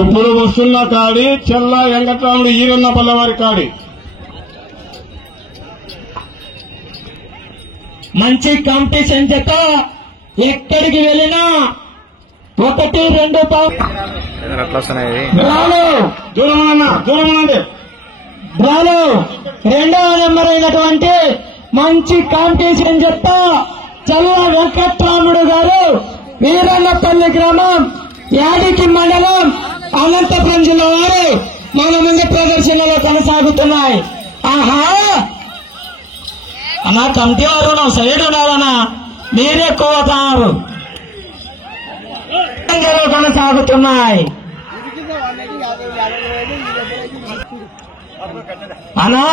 ఇప్పుడు వస్తున్న కాడి చెల్ల వెంకట్రాముడు ఈరన్న పల్లవారి కాడి. మంచి కాంపిటీషన్ జత ఎక్కడికి వెళ్ళినా 1-2 డ్రాలో 2వ నెంబర్ అయినటువంటి మంచి కాంపిటీషన్ జత చల్ల వెంకట్రాముడు గారు వీరన్నపల్లి గ్రామం యాడికి మండలం అనంతపురం జిల్లా వారు మన ముందు ప్రదర్శనలో కొనసాగుతున్నాయి. ఆహా అన్నా కమిటీ వారు నా సైడ్ ఉండాలన్నా మీరెక్కువ తారు కొనసాగుతున్నాయి. అన్నా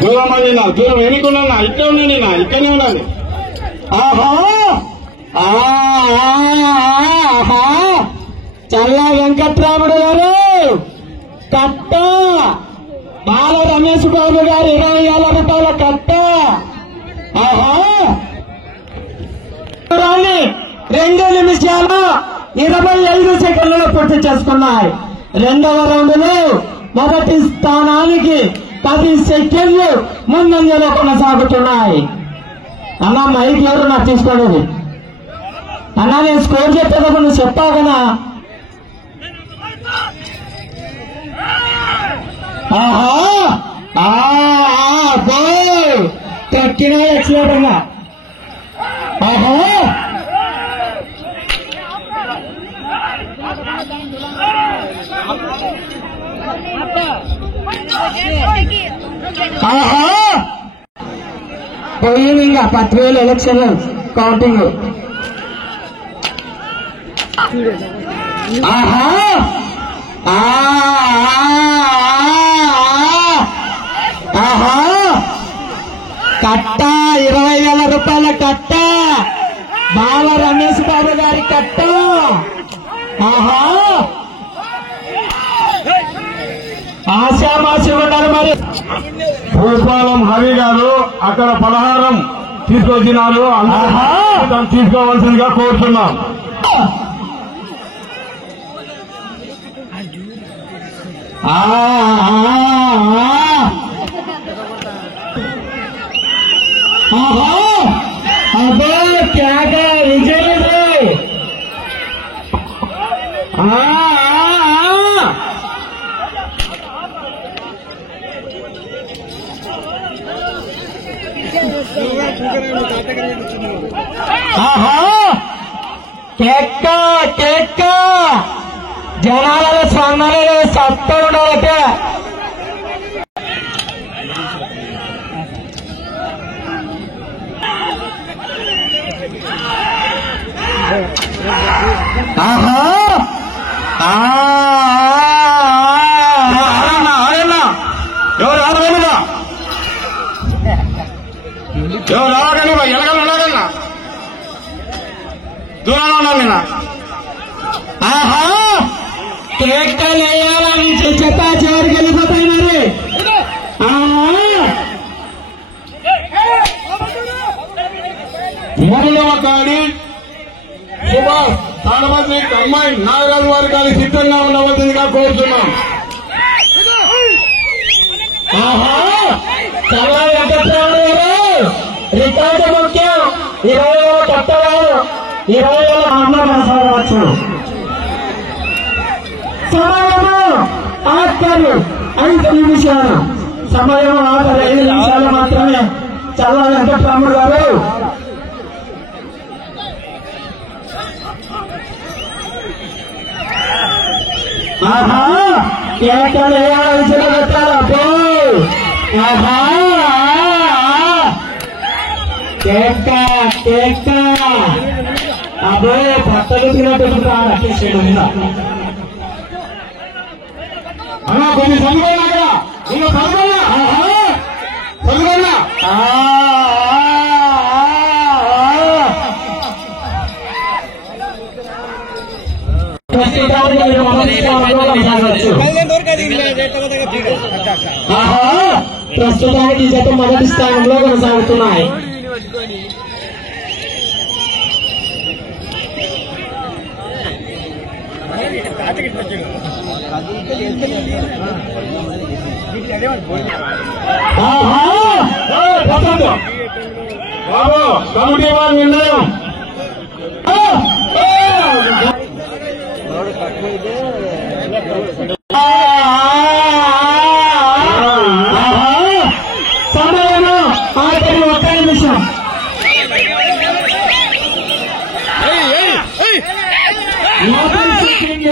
దూరం అడినా దూరం ఎన్నికున్నా ఇక్కడే ఉన్నాను నా ఇక్కడనే ఉన్నాను. ఆహా ఆహా చల్ల వెంకట్రాముడు గారు కట్ట బాల రమేష్ బాబు గారు 20,000 రూపాయల కట్ట. ఆహా 2 నిమిషాల 25 సెకండ్లలో పూర్తి చేసుకున్నాయి. 2వ రౌండ్లో మొదటి స్థానానికి 10 సెకండ్లు ముందంజలో కొనసాగుతున్నాయి. అన్నా మైక్ ఎవరు నాకు తీసుకోలేదు అన్నా, నేను స్కోర్ చెప్పేటప్పుడు నువ్వు చెప్పావు కదా. ఆహా తక్కినా ఎక్స్లేటర్గా. ఆహా ఆహా పోయింది ఇంకా 10,000 ఎలక్షన్ కౌంటింగ్. ఆహా ఆహా కట్ట 20,000 రూపాయల కట్ట బాల రమేష్ బాబు గారి కట్ట. ఆహా ఆశామాసి ఉన్నారు. మరి భూపాలం హరి గారు అక్కడ పలహారం తీసుకొచ్చినారు, అందరూ తీసుకోవాల్సిందిగా కోరుతున్నాం. అబ్బో క్యాక విజయ్ ఆహా కేక్క కేక్క జనాలలో స్పందనలు సత్తా ఉండాలంటే. ఆహా ఎవరు రాగలరా ఎవరు రాగలి ఎలగలు ఉన్నారన్నా దూరంలో ఉన్నాను నిన్న. ఆహా కేక్కలు వేయాలని చెత్త చివరికి వెళ్ళిపోతాయి. మరి 3వ కాడి సుభాష్ తాడపత్రి అమ్మాయి నాగరాజు వారి కాడి సిద్ధంగా ఉండవలసిందిగా కోరుతున్నాం. ఆహా చాలా వెంకట్రాముడు గారు రికార్డు ముఖ్యం. 20,000 కట్టవారు 20,000 అన్న కొనసాగవచ్చు. సమయము ఆఖరు 5 నిమిషాలు. సమయం ఆఖరు 5 నిమిషాలు మాత్రమే. చల్ల వెంకట్రాముడు గారు ఆహా కేకలు వేయాల్సిన పెట్టాలి. ఆహా కేక కేక అబ్బో పట్టలు తినట్టు అన్నా కొన్ని చదువుకున్నా ఇంకా చదువుకున్నా చదువుకున్నా ఆహా ప్రస్తుతానికి ఈ జత మొదటి స్థానంలో కొనసాగుతున్నాయి. బాబు కమిటీ వారి నిర్ణయం. సమయం ఆఖరి 1 నిమిషం. లోపలి సిట్టింగ్